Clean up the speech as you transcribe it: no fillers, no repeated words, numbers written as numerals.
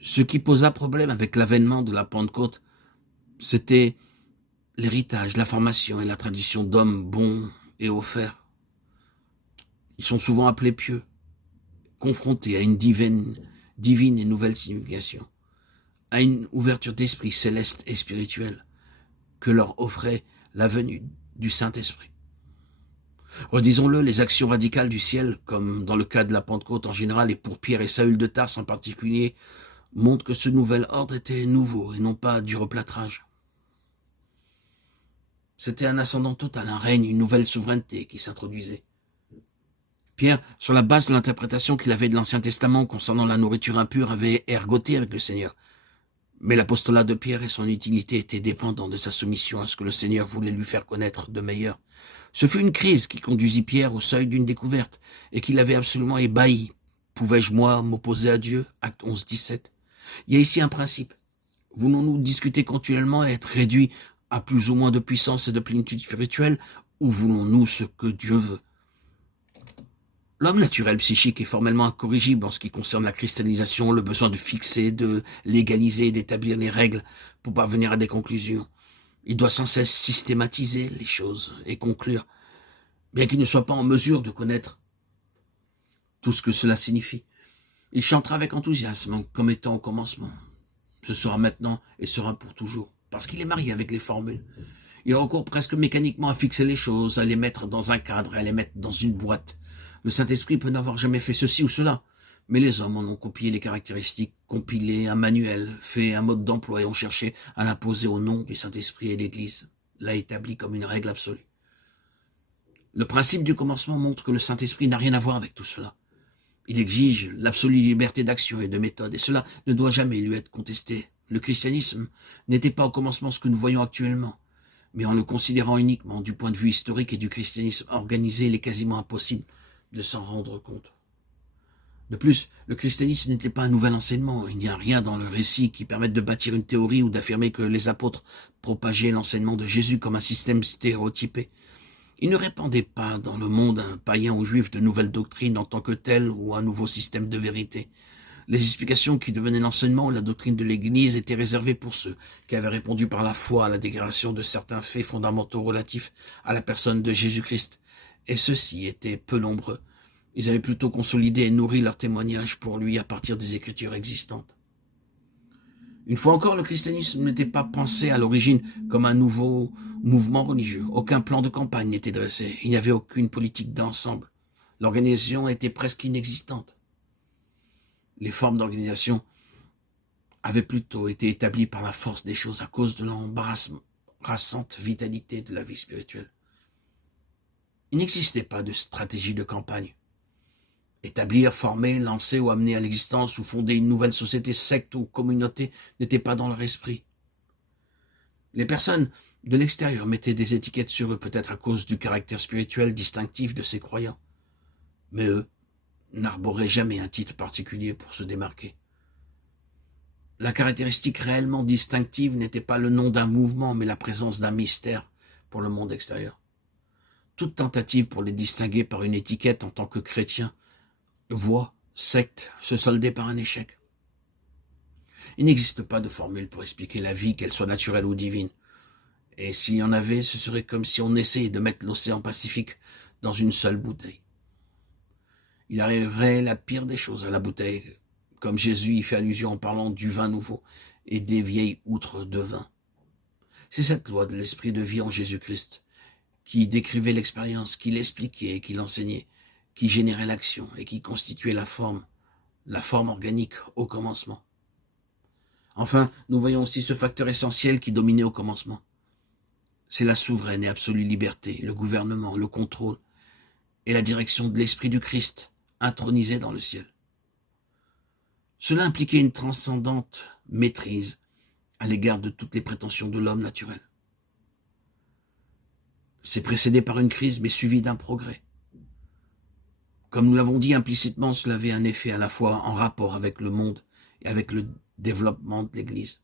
Ce qui posa problème avec l'avènement de la Pentecôte, c'était l'héritage, la formation et la tradition d'hommes bons et offerts. Ils sont souvent appelés pieux, confrontés à une divine et nouvelle signification, à une ouverture d'esprit céleste et spirituelle que leur offrait la venue du Saint-Esprit. Redisons-le, les actions radicales du ciel, comme dans le cas de la Pentecôte en général et pour Pierre et Saül de Tarse en particulier, montrent que ce nouvel ordre était nouveau et non pas du replâtrage. C'était un ascendant total, un règne, une nouvelle souveraineté qui s'introduisait. Pierre, sur la base de l'interprétation qu'il avait de l'Ancien Testament concernant la nourriture impure, avait ergoté avec le Seigneur. Mais l'apostolat de Pierre et son utilité étaient dépendants de sa soumission à ce que le Seigneur voulait lui faire connaître de meilleur. Ce fut une crise qui conduisit Pierre au seuil d'une découverte et qui l'avait absolument ébahi. Pouvais-je, moi, m'opposer à Dieu? Acte 11, 17. Il y a ici un principe. Voulons-nous discuter continuellement et être réduits à plus ou moins de puissance et de plénitude spirituelle, ou voulons-nous ce que Dieu veut? L'homme naturel psychique est formellement incorrigible en ce qui concerne la cristallisation, le besoin de fixer, de légaliser, d'établir les règles pour parvenir à des conclusions. Il doit sans cesse systématiser les choses et conclure, bien qu'il ne soit pas en mesure de connaître tout ce que cela signifie. Il chantera avec enthousiasme, comme étant au commencement. Ce sera maintenant et sera pour toujours, parce qu'il est marié avec les formules. Il recourt presque mécaniquement à fixer les choses, à les mettre dans un cadre, à les mettre dans une boîte. Le Saint-Esprit peut n'avoir jamais fait ceci ou cela, mais les hommes en ont copié les caractéristiques, compilé un manuel, fait un mode d'emploi et ont cherché à l'imposer au nom du Saint-Esprit, et l'Église l'a établi comme une règle absolue. Le principe du commencement montre que le Saint-Esprit n'a rien à voir avec tout cela. Il exige l'absolue liberté d'action et de méthode, et cela ne doit jamais lui être contesté. Le christianisme n'était pas au commencement ce que nous voyons actuellement, mais en le considérant uniquement du point de vue historique et du christianisme organisé, il est quasiment impossible de s'en rendre compte. De plus, le christianisme n'était pas un nouvel enseignement. Il n'y a rien dans le récit qui permette de bâtir une théorie ou d'affirmer que les apôtres propageaient l'enseignement de Jésus comme un système stéréotypé. Ils ne répandaient pas dans le monde païen ou juif de nouvelles doctrines en tant que telles ou un nouveau système de vérité. Les explications qui devenaient l'enseignement ou la doctrine de l'Église étaient réservées pour ceux qui avaient répondu par la foi à la déclaration de certains faits fondamentaux relatifs à la personne de Jésus-Christ. Et ceux-ci étaient peu nombreux. Ils avaient plutôt consolidé et nourri leur témoignage pour lui à partir des Écritures existantes. Une fois encore, le christianisme n'était pas pensé à l'origine comme un nouveau mouvement religieux. Aucun plan de campagne n'était dressé. Il n'y avait aucune politique d'ensemble. L'organisation était presque inexistante. Les formes d'organisation avaient plutôt été établies par la force des choses à cause de l'embarrassante vitalité de la vie spirituelle. Il n'existait pas de stratégie de campagne. Établir, former, lancer ou amener à l'existence ou fonder une nouvelle société, secte ou communauté n'était pas dans leur esprit. Les personnes de l'extérieur mettaient des étiquettes sur eux, peut-être à cause du caractère spirituel distinctif de ces croyants. Mais eux n'arboraient jamais un titre particulier pour se démarquer. La caractéristique réellement distinctive n'était pas le nom d'un mouvement, mais la présence d'un mystère pour le monde extérieur. Toute tentative pour les distinguer par une étiquette en tant que chrétiens, voie, secte, se soldait par un échec. Il n'existe pas de formule pour expliquer la vie, qu'elle soit naturelle ou divine. Et s'il y en avait, ce serait comme si on essayait de mettre l'océan Pacifique dans une seule bouteille. Il arriverait la pire des choses à la bouteille, comme Jésus y fait allusion en parlant du vin nouveau et des vieilles outres de vin. C'est cette loi de l'esprit de vie en Jésus-Christ qui décrivait l'expérience, qui l'expliquait et qui l'enseignait, qui générait l'action et qui constituait la forme organique au commencement. Enfin, nous voyons aussi ce facteur essentiel qui dominait au commencement. C'est la souveraine et absolue liberté, le gouvernement, le contrôle et la direction de l'Esprit du Christ intronisé dans le ciel. Cela impliquait une transcendante maîtrise à l'égard de toutes les prétentions de l'homme naturel. C'est précédé par une crise, mais suivi d'un progrès. Comme nous l'avons dit implicitement, cela avait un effet à la fois en rapport avec le monde et avec le développement de l'Église.